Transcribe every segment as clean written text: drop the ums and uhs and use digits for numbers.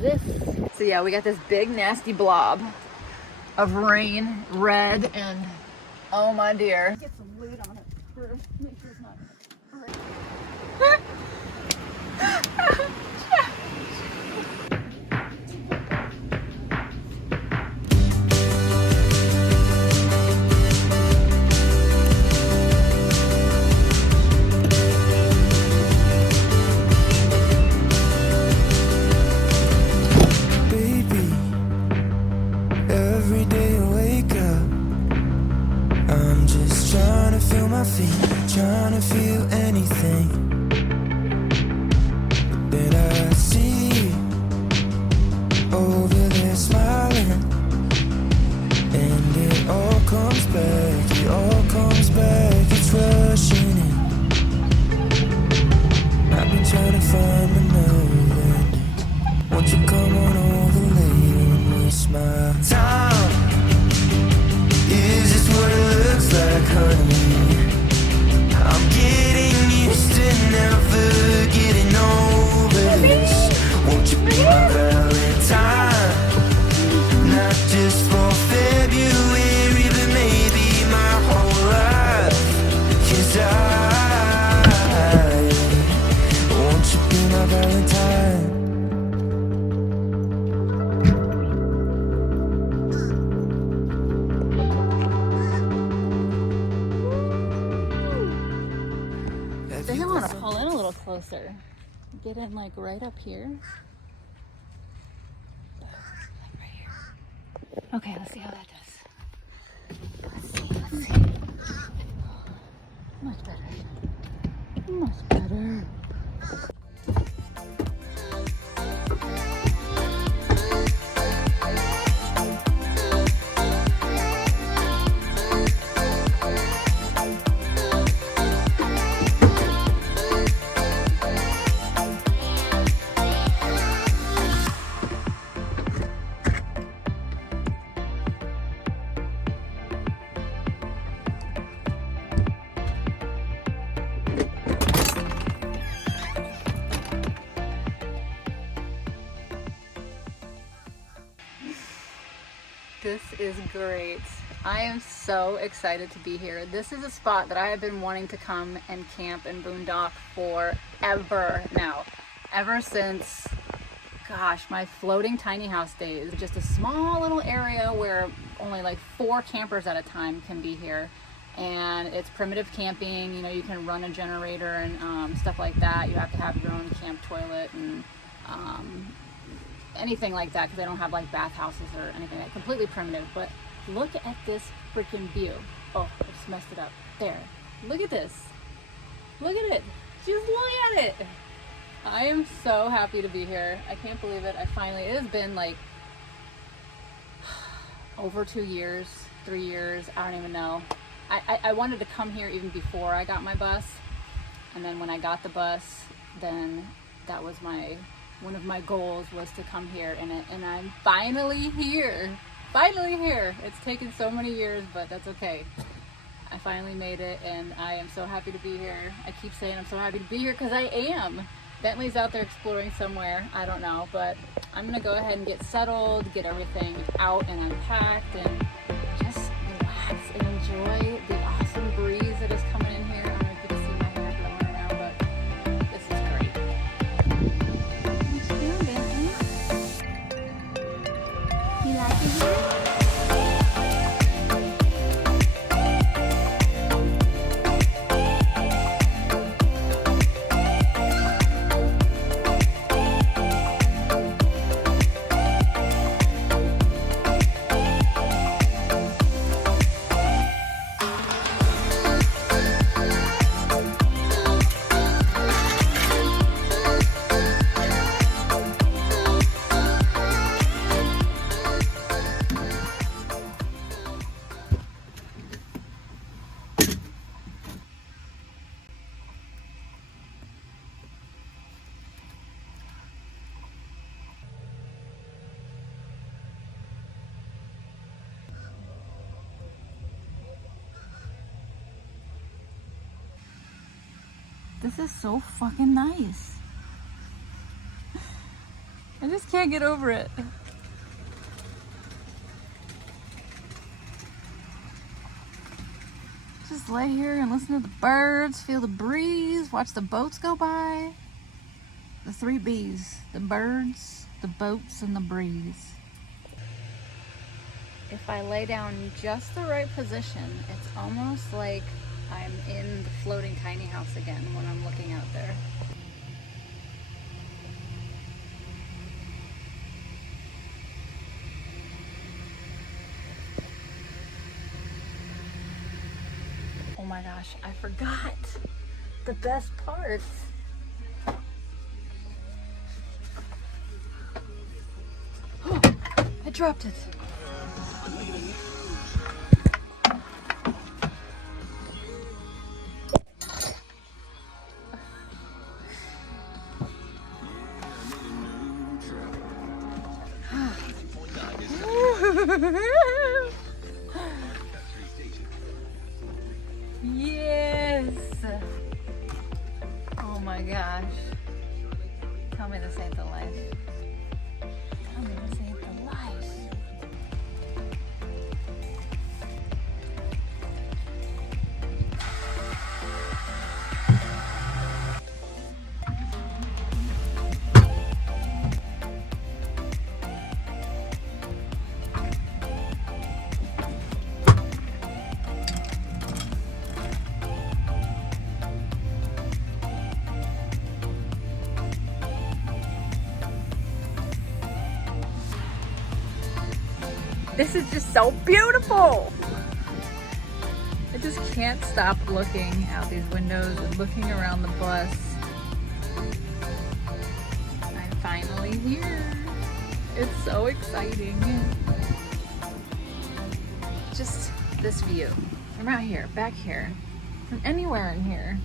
this. So yeah, we got this big nasty blob of rain, red, and oh my dear. Get some lid on it first. Make sure it's not. Trying to feel anything that I see over there smiling, and it all comes back, it's rushing in. I've been trying to find another ending. Won't you come on over later and waste my time? Is this what it looks like, honey? I'm getting used to never getting over this. Won't you be my Valentine? Not just for February, but maybe my whole life. 'Cause won't you be my Valentine? I think I want to pull in a little closer. Get in like right up here. Like right here. Okay, let's see how that does. Let's see. Much better. Much better. This is great. I am so excited to be here. This is a spot that I have been wanting to come and camp and boondock forever now. Ever since, gosh, my floating tiny house days. Just a small little area where only like 4 campers at a time can be here. And it's primitive camping, you know, you can run a generator and stuff like that. You have to have your own camp toilet and anything like that, because they don't have like bathhouses or anything like that. Completely primitive. But look at this freaking view. Oh, I just messed it up. There. Look at this. Look at it. Just look at it. I am so happy to be here. I can't believe it. It has been like over 2 years, 3 years. I don't even know. I wanted to come here even before I got my bus. And then when I got the bus, then that was one of my goals was to come here, and I'm finally here. Finally here. It's taken so many years, but that's okay. I finally made it, and I am so happy to be here. I keep saying I'm so happy to be here because I am. Bentley's out there exploring somewhere. I don't know, but I'm gonna go ahead and get settled, get everything out and unpacked, and just relax and enjoy the awesome breeze that is coming in here. I don't know if you can see my hair blowing around, but this is great. What you doing, Bentley? You like it here? This is so fucking nice. I just can't get over it. Just lay here and listen to the birds, feel the breeze, watch the boats go by. The 3 B's, the birds, the boats, and the breeze. If I lay down just the right position, it's almost like I'm in the floating tiny house again when I'm looking out there. Oh my gosh, I forgot the best part. Oh, I dropped it. Yes! Oh my gosh. Tell me this ain't the life. Tell me this ain't the life. This is just so beautiful. I just can't stop looking out these windows and looking around the bus. I'm finally here. It's so exciting. Just this view from out here, back here, from anywhere in here.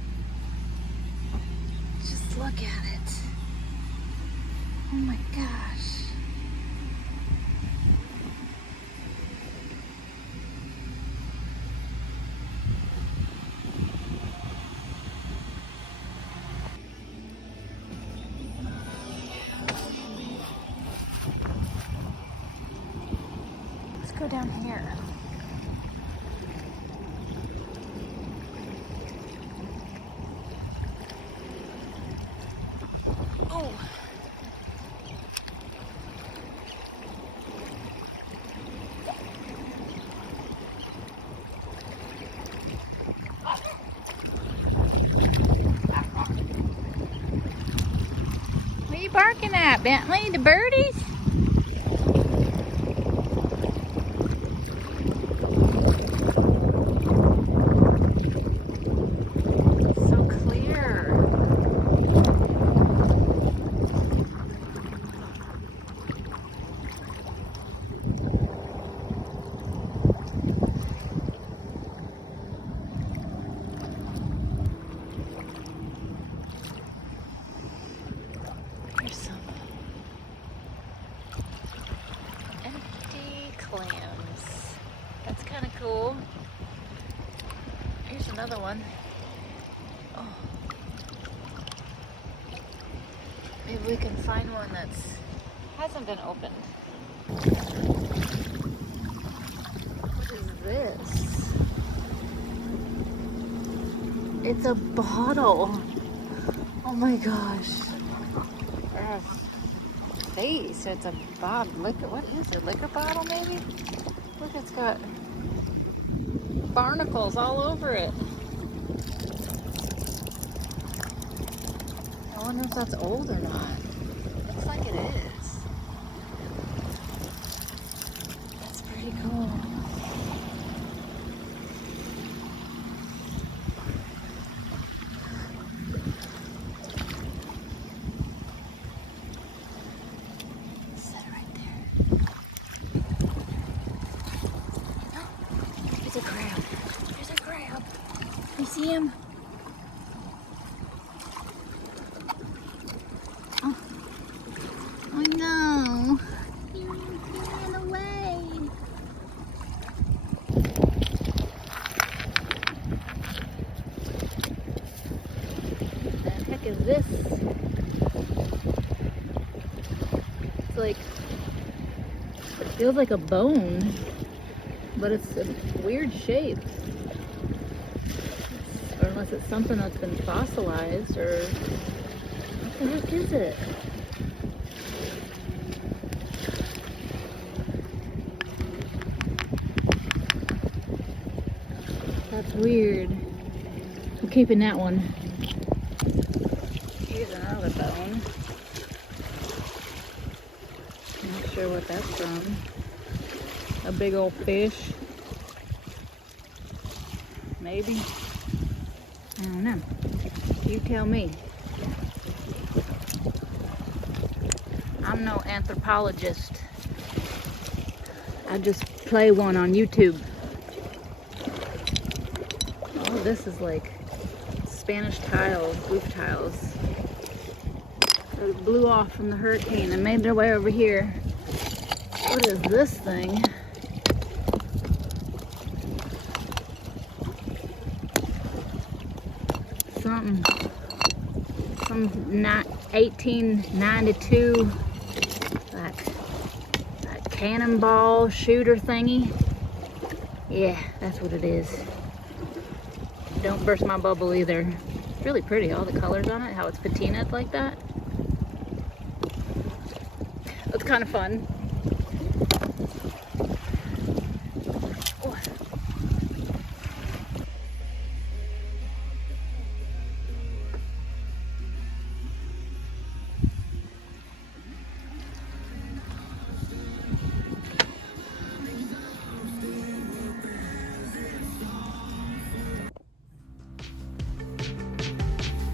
Just look at it. Oh my gosh. Go down here. Oh. What are you barking at, Bentley? The birdies? That's kind of cool. Here's another one. Oh. Maybe we can find one that's hasn't been opened. What is this? It's a bottle. Oh my gosh. Face. It's a liquor. What is it? Liquor bottle, maybe? Look, it's got barnacles all over it. I wonder if that's old or not. Looks like it is. That's pretty cool. See him? Oh, oh no! He ran away. What the heck is this? It's like, it feels like a bone, but it's a weird shape. Or unless it's something that's been fossilized, or what the heck is it? That's weird. I'm keeping that one. Here's another bone. Not sure what that's from. A big old fish. Maybe. I don't know. You tell me. I'm no anthropologist. I just play one on YouTube. Oh, this is like Spanish tiles, roof tiles. They blew off from the hurricane and made their way over here. What is this thing? Something from 1892, that cannonball shooter thingy. Yeah, that's what it is. Don't burst my bubble either. It's really pretty, all the colors on it, how it's patinaed like that. It's kind of fun.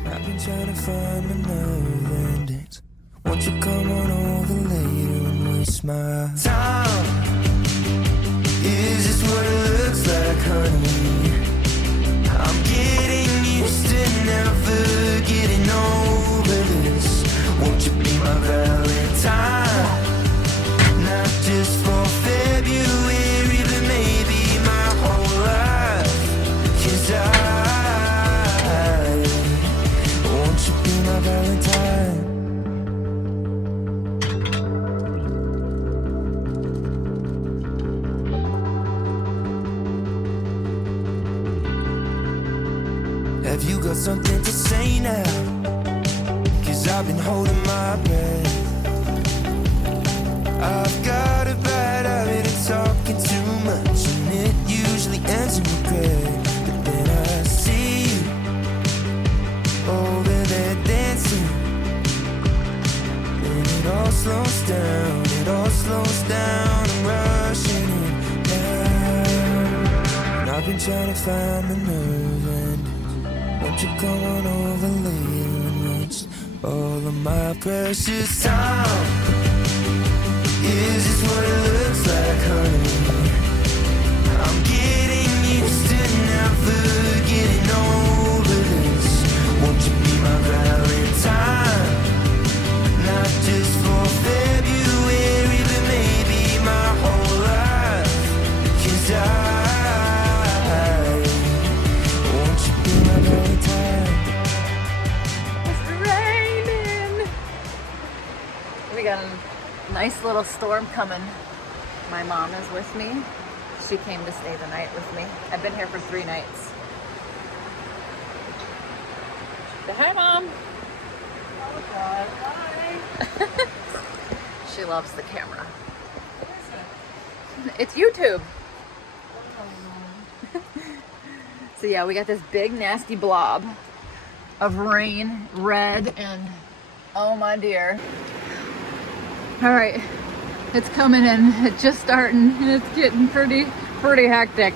I've been trying to find my nerve endings. Won't you come on over later and waste my time? Is this what it looks like, honey? I'm getting used to never getting over this. Won't you be my Valentine? Not just for February, but maybe my whole life. 'Cause won't you be my Valentine? Have you got something to say now? 'Cause I've been holding my breath. I've got a bad habit of talking too much, and it usually ends in regret. But then I see you over there dancing, and it all slows down, I'm rushing it down. And I've been trying to find my nerve endings. Won't you come on over later and waste all of my precious time? Is this what it looks like, honey? I'm getting used to never getting over this. Won't you be my Valentine? Not just for February, but maybe my whole life. 'Cause won't you be my Valentine? It's raining. We got a nice little storm coming. My mom is with me. She came to stay the night with me. I've been here for 3 nights. Say hi, Mom. Oh God, hi. She loves the camera. It's YouTube. So yeah, we got this big nasty blob of rain, red, and oh my dear. All right, it's coming in. It's just starting, and it's getting pretty hectic.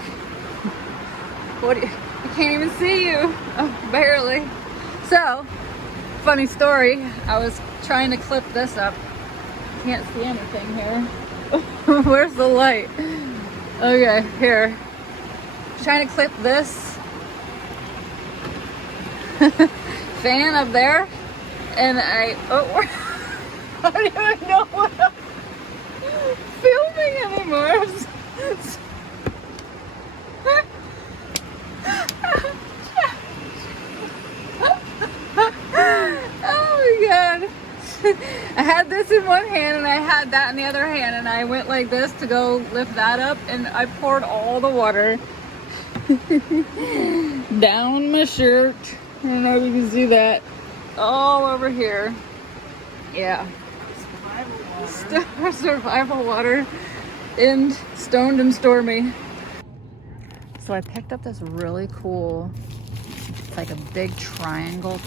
What? I can't even see you. Oh, barely. So, funny story. I was trying to clip this up. Can't see anything here. Where's the light? Okay, here. Trying to clip this fan up there, and I don't even know what I'm filming anymore. Oh my God. I had this in one hand and I had that in the other hand, and I went like this to go lift that up, and I poured all the water down my shirt. I don't know if you can see that. All over here. Yeah. Survival water in Stoned and Stormy. So I picked up this really cool, it's like a big triangle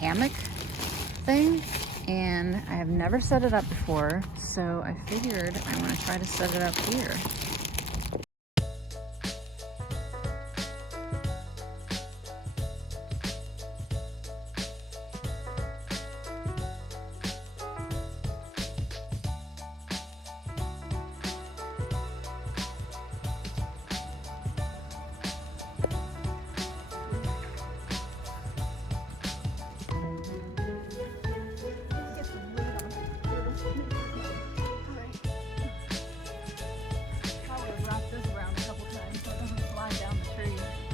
hammock thing, and I have never set it up before, so I figured I want to try to set it up here.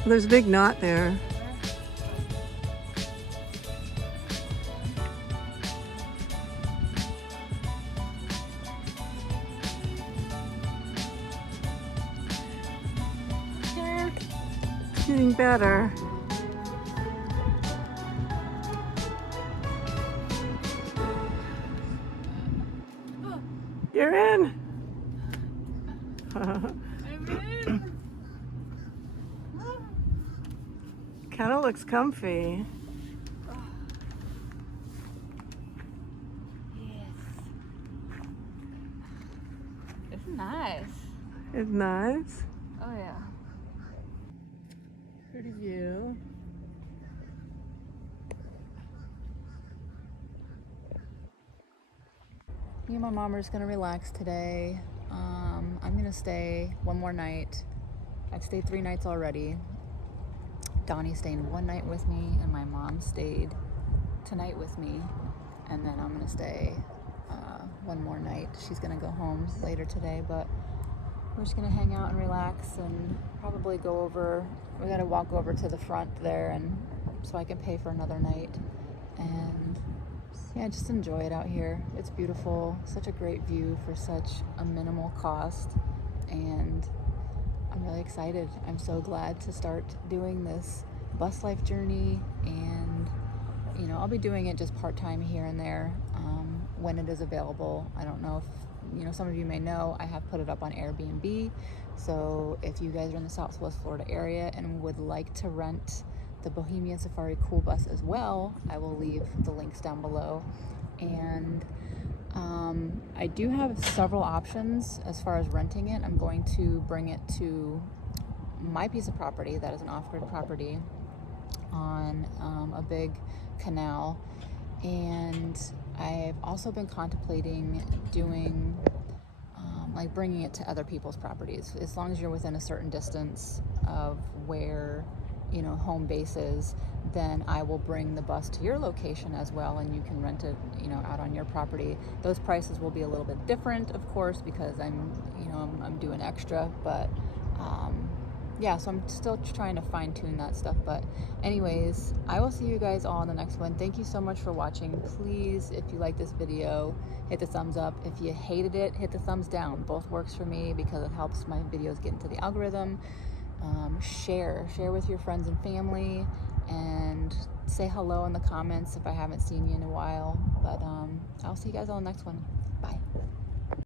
There's a big knot there. Getting better. You're in. Kind of looks comfy. Yes. It's nice. It's nice. Oh yeah. Pretty view. Me and my mom are just gonna relax today. I'm gonna stay one more night. I've stayed 3 nights already. Donnie's staying 1 night with me, and my mom stayed tonight with me. And then I'm gonna stay 1 more night. She's gonna go home later today, but we're just gonna hang out and relax, and probably go over. We gotta walk over to the front there, and so I can pay for another night. And yeah, just enjoy it out here. It's beautiful, such a great view for such a minimal cost, and I'm really excited. I'm so glad to start doing this bus life journey, and you know, I'll be doing it just part-time here and there when it is available. I don't know if, you know, some of you may know, I have put it up on Airbnb, so if you guys are in the Southwest Florida area and would like to rent the Bohemian Safari Cool Bus as well, I will leave the links down below. And I do have several options as far as renting it. I'm going to bring it to my piece of property that is an off-grid property on a big canal, and I've also been contemplating doing like bringing it to other people's properties, as long as you're within a certain distance of where, you know, home base is. Then I will bring the bus to your location as well, and you can rent it, you know, out on your property. Those prices will be a little bit different, of course, because I'm doing extra, but yeah, so I'm still trying to fine-tune that stuff. But anyways, I will see you guys all in the next one. Thank you so much for watching. Please, if you like this video, hit the thumbs up. If you hated it, hit the thumbs down. Both works for me because it helps my videos get into the algorithm. Share with your friends and family, and say hello in the comments if I haven't seen you in a while. But I'll see you guys all in the next one. Bye.